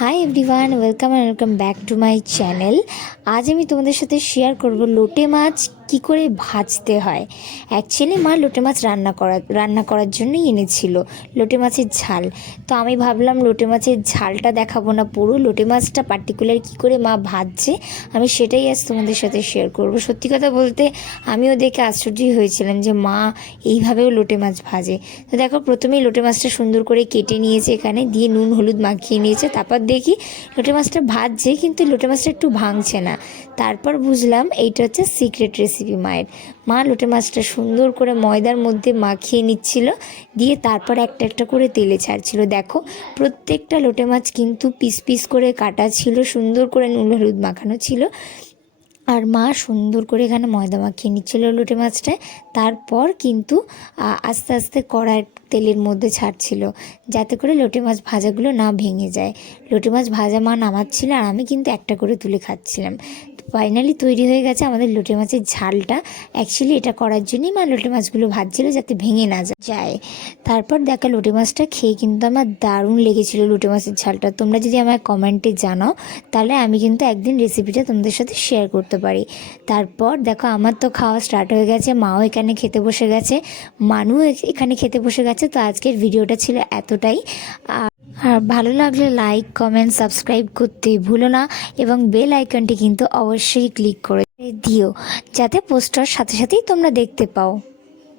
Hi everyone, welcome back to my channel. আজ আমি তোমাদের সাথে শেয়ার করব লোটে মাছ কি করে ভাজতে হয়। অ্যাকচুয়ালি মা লোটে মাছ রান্না করার জন্যই এনেছিল লোটে মাছের ঝাল। তো আমি ভাবলাম লোটে মাছের ঝালটা দেখাবো না, পুরো লোটে মাছটা পার্টিকুলার কি করে মা ভাজছে আমি সেটাই আজ তোমাদের সাথে শেয়ার করব। সত্যি কথা বলতে আমিও দেখে আশ্চর্যই হয়েছিলাম যে মা এইভাবেও লোটে মাছ ভাজে। তো দেখো, প্রথমেই লোটে মাছটা সুন্দর করে কেটে নিয়েছে, এখানে দিয়ে নুন হলুদ মাখিয়ে নিয়েছে। তারপর দেখি লোটে মাছটা ভাজছে কিন্তু লোটে মাছটা একটু ভাঙছে না। তারপর বুঝলাম এইটা হচ্ছে সিক্রেট রেসিপি মায়ের। মা লোটে মাছটা সুন্দর করে ময়দার মধ্যে মাখিয়ে নিচ্ছিল, দিয়ে তারপর একটা একটা করে তেলে ছাড়ছিল। দেখো, প্রত্যেকটা লোটে মাছ কিন্তু পিস পিস করে কাটা ছিল, সুন্দর করে নুন হলুদ মাখানো ছিল। আর মা সুন্দর করে এখানে ময়দা মাখিয়ে নিচ্ছিল লোটে মাছটায়। তারপর কিন্তু আস্তে আস্তে কড়াই তেলের মধ্যে ছাড়ছিল, যাতে করে লোটে মাছ ভাজাগুলো না ভেঙে যায়। লোটে মাছ ভাজা মা নামাচ্ছিল আর আমি কিন্তু একটা করে তুলে খাচ্ছিলাম। ফাইনালি তৈরি হয়ে গেছে আমাদের লোটে মাছের ঝালটা। অ্যাকচুয়ালি এটা করার জন্যই মা লোটে মাছগুলো ভাজছিল, যাতে ভেঙে না যায়। তারপর দেখা লোটে মাছটা খেয়ে কিন্তু আমার দারুণ লেগেছিলো লোটে মাছের ঝালটা। তোমরা যদি আমায় কমেন্টে জানাও তাহলে আমি কিন্তু একদিন রেসিপিটা তোমাদের সাথে শেয়ার করতে পারি। তারপর দেখো, আমার তো খাওয়া স্টার্ট হয়ে গেছে, মাও এখানে খেতে বসে গেছে, মানুও এখানে খেতে বসে গেছে। তো আজকের ভিডিওটা ছিল এতটাই। আর ভালো লাগলে লাইক কমেন্ট সাবস্ক্রাইব করতে ভুলো না, এবং বেল আইকনটি কিন্তু অবশ্যই ক্লিক করে দিও, যাতে পোস্টার সাথে সাথেই তোমরা দেখতে পাও।